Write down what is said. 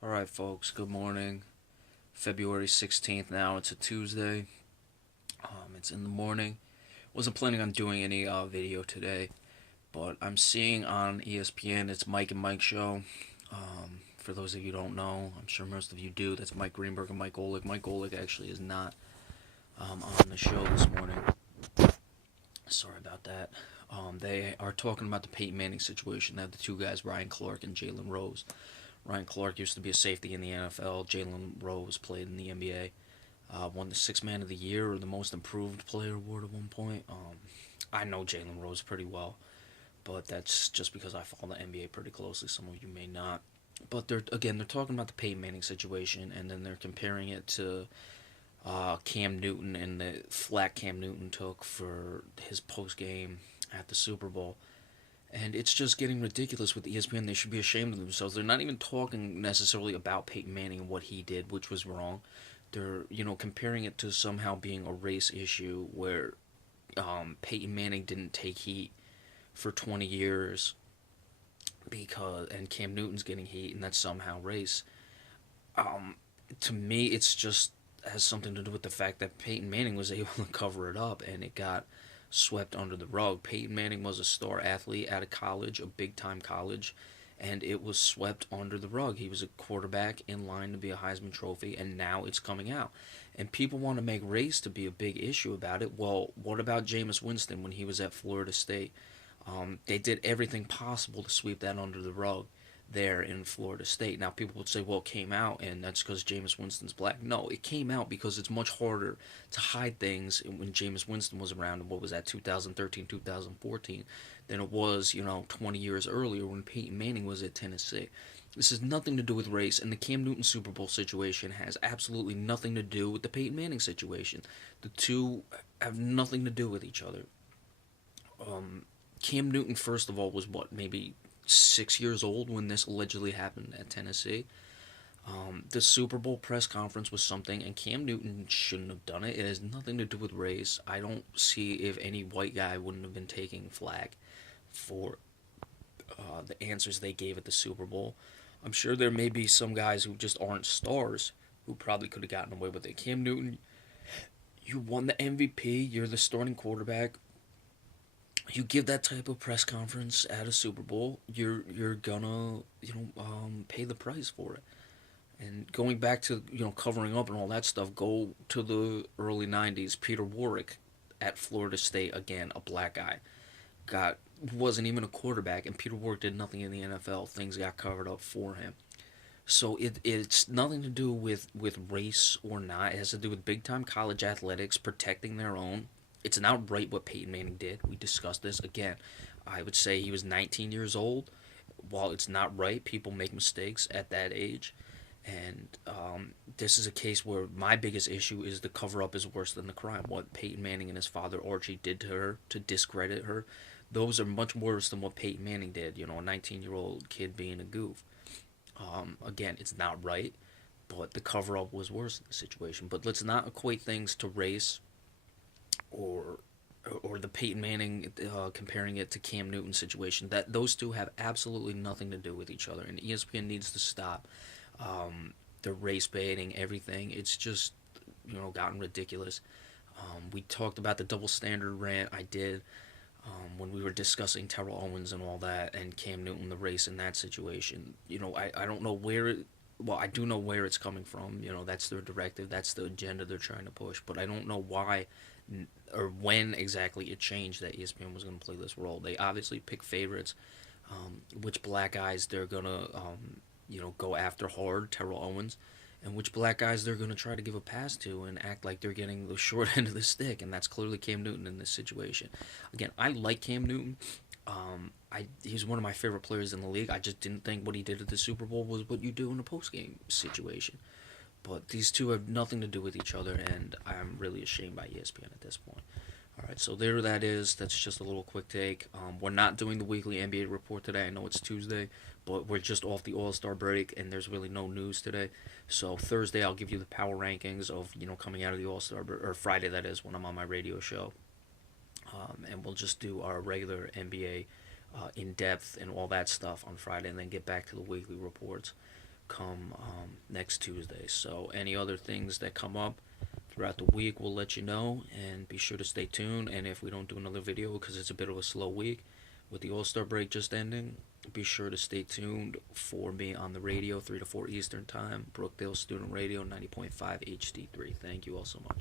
All right, folks. Good morning. February 16th now. It's a Tuesday. It's in the morning. Wasn't planning on doing any video today, but I'm seeing on ESPN it's Mike and Mike show. For those of you who don't know, I'm sure most of you do. That's Mike Greenberg and Mike Golick. Mike Golick actually is not on the show this morning. Sorry about that. They are talking about the Peyton Manning situation. They have the two guys, Ryan Clark and Jalen Rose. Ryan Clark used to be a safety in the NFL. Jalen Rose played in the NBA. Won the Sixth Man of the Year or the Most Improved Player award at one point. I know Jalen Rose pretty well, but that's just because I follow the NBA pretty closely. Some of you may not. But they're talking about the Peyton Manning situation, and then they're comparing it to Cam Newton and the flack Cam Newton took for his post game at the Super Bowl. And it's just getting ridiculous with ESPN. They should be ashamed of themselves. They're not even talking necessarily about Peyton Manning and what he did, which was wrong. They're, comparing it to somehow being a race issue where Peyton Manning didn't take heat for 20 years and Cam Newton's getting heat, and that's somehow race. Um, to me, it's just has something to do with the fact that Peyton Manning was able to cover it up, and it got swept under the rug. Peyton Manning was a star athlete at a college, a big time college, and it was swept under the rug. He was a quarterback in line to be a Heisman Trophy, and now it's coming out. And people want to make race to be a big issue about it. Well, what about Jameis Winston when he was at Florida State? They did everything possible to sweep that under the rug there in Florida State. Now, people would say, well, it came out and that's because Jameis Winston's black. No, it came out because it's much harder to hide things when Jameis Winston was around in what was that, 2013, 2014, than it was, 20 years earlier when Peyton Manning was at Tennessee. This has nothing to do with race, and the Cam Newton Super Bowl situation has absolutely nothing to do with the Peyton Manning situation. The two have nothing to do with each other. Cam Newton, first of all, was what, maybe 6 years old when this allegedly happened at Tennessee. The Super Bowl press conference was something, and Cam Newton shouldn't have done it. It has nothing to do with race. I don't see if any white guy wouldn't have been taking flag for the answers they gave at the Super Bowl. I'm sure there may be some guys who just aren't stars who probably could have gotten away with it. Cam Newton, you won the MVP. You're the starting quarterback. You give that type of press conference at a Super Bowl, you're gonna pay the price for it. And going back to covering up and all that stuff, go to the early '90s. Peter Warrick at Florida State, again a black guy, got wasn't even a quarterback, and Peter Warrick did nothing in the NFL. Things got covered up for him. So it's nothing to do with race or not. It has to do with big time college athletics protecting their own. It's not right what Peyton Manning did. We discussed this again. I would say he was 19 years old. While it's not right, people make mistakes at that age. And this is a case where my biggest issue is the cover up is worse than the crime. What Peyton Manning and his father Archie did to her to discredit her, those are much worse than what Peyton Manning did. A 19-year-old kid being a goof. Again, it's not right, but the cover up was worse in the situation. But let's not equate things to race or the Peyton Manning comparing it to Cam Newton situation. That those two have absolutely nothing to do with each other, and ESPN needs to stop the race baiting everything. It's just gotten ridiculous. We talked about the double standard rant I did when we were discussing Terrell Owens and all that, and Cam Newton, the race in that situation. I don't know where it. Well, I do know where it's coming from. That's their directive. That's the agenda they're trying to push. But I don't know why or when exactly it changed that ESPN was going to play this role. They obviously pick favorites, which black guys they're gonna go after hard, Terrell Owens, and which black guys they're gonna try to give a pass to and act like they're getting the short end of the stick, and that's clearly Cam Newton in this situation. Again, I like Cam Newton. He's one of my favorite players in the league. I just didn't think what he did at the Super Bowl was what you do in a post game situation. But these two have nothing to do with each other, and I'm really ashamed by ESPN at this point. All right, so there that is. That's just a little quick take. We're not doing the weekly NBA report today. I know it's Tuesday, but we're just off the All-Star break, and there's really no news today. So Thursday, I'll give you the power rankings of coming out of the All-Star or Friday that is when I'm on my radio show, and we'll just do our regular NBA in depth and all that stuff on Friday, and then get back to the weekly reports. come next Tuesday. So any other things that come up throughout the week, we'll let you know, and be sure to stay tuned. And if we don't do another video because it's a bit of a slow week with the All-Star break just ending, be sure to stay tuned for me on the radio, 3 to 4 Eastern Time, Brookdale Student Radio, 90.5 HD3. Thank you all so much.